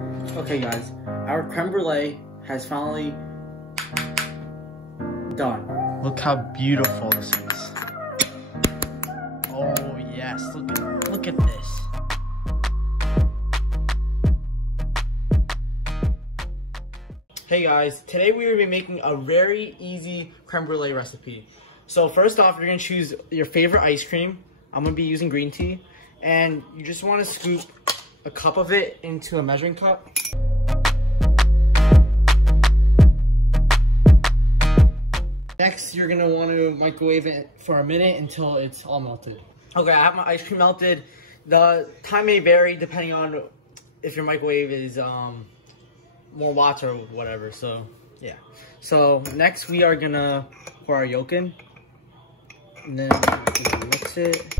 Okay guys, our creme brulee has finally done. Look how beautiful this is. Oh yes, look at this. Hey guys, today we will be making a very easy creme brulee recipe. So first off, you're gonna choose your favorite ice cream. I'm gonna be using green tea, and you just want to scoop a cup of it into a measuring cup. Next, you're gonna want to microwave it for a minute until it's all melted. Okay, I have my ice cream melted. The time may vary depending on if your microwave is more watts or whatever. So yeah. So next we are gonna pour our yolk in, and then we're gonna mix it.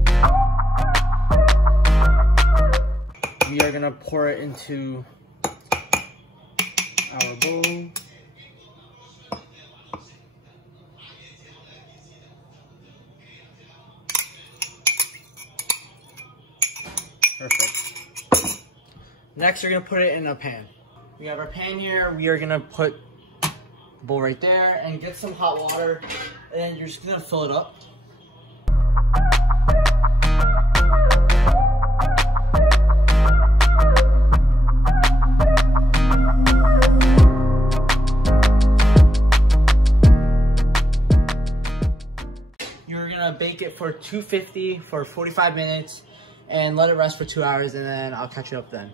We are gonna pour it into our bowl. Perfect. Next, you're gonna put it in a pan. We have our pan here. We are gonna put the bowl right there and get some hot water, and you're just gonna fill it up. You're gonna bake it for 250 for 45 minutes and let it rest for 2 hours, and then I'll catch you up then.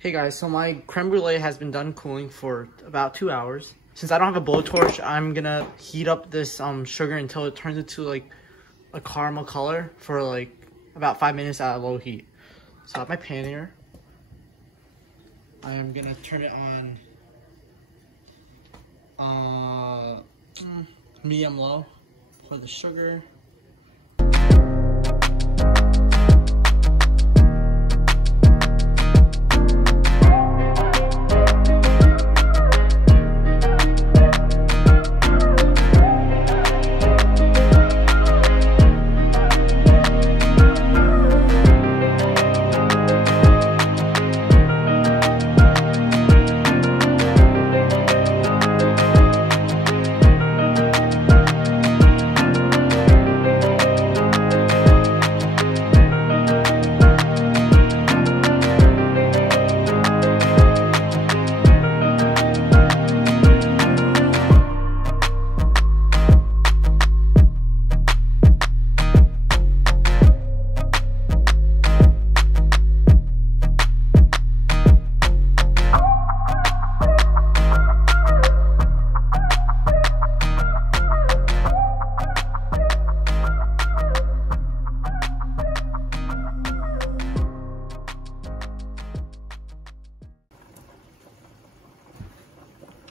Hey guys, so my creme brulee has been done cooling for about 2 hours. Since I don't have a blowtorch, I'm gonna heat up this sugar until it turns into like a caramel color for like about 5 minutes at a low heat. So I have my pan here. I am gonna turn it on medium low. Pour the sugar.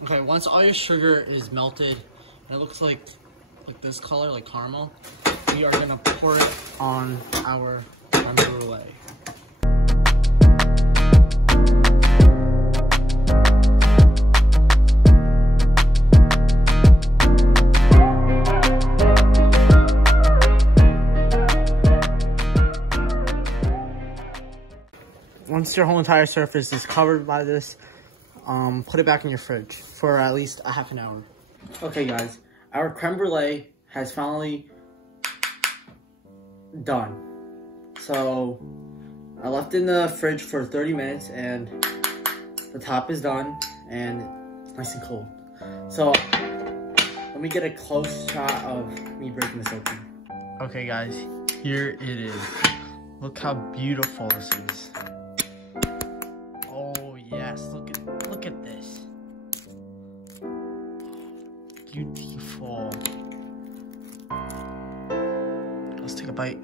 Okay, once all your sugar is melted and it looks like this color, like caramel, we are gonna pour it on our creme brulee. Once your whole entire surface is covered by this, put it back in your fridge for at least a half an hour. Okay guys, our creme brulee has finally done. So I left it in the fridge for 30 minutes and the top is done and it's nice and cold. So let me get a close shot of me breaking this open. Okay guys, here it is. Look how beautiful this is. Oh yes, look at this. Beautiful. Let's take a bite.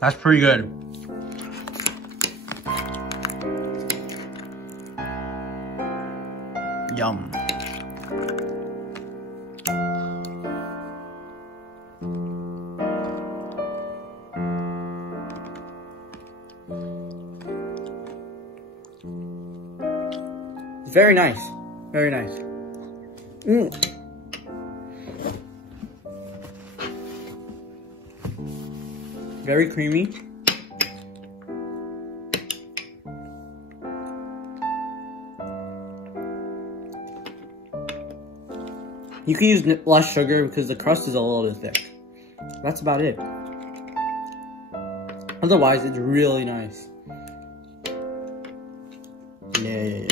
That's pretty good. Yum. Very nice. Very nice. Very creamy. You can use less sugar because the crust is a little bit thick. That's about it. Otherwise, it's really nice. Yeah.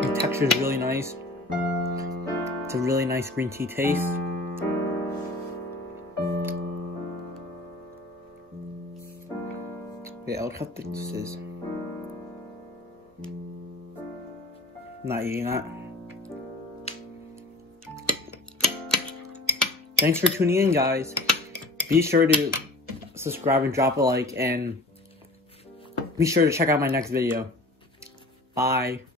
The texture is really nice. It's a really nice green tea taste. Yeah, look how thick this is. Not eating that. Thanks for tuning in, guys. Be sure to subscribe and drop a like, and be sure to check out my next video. Bye.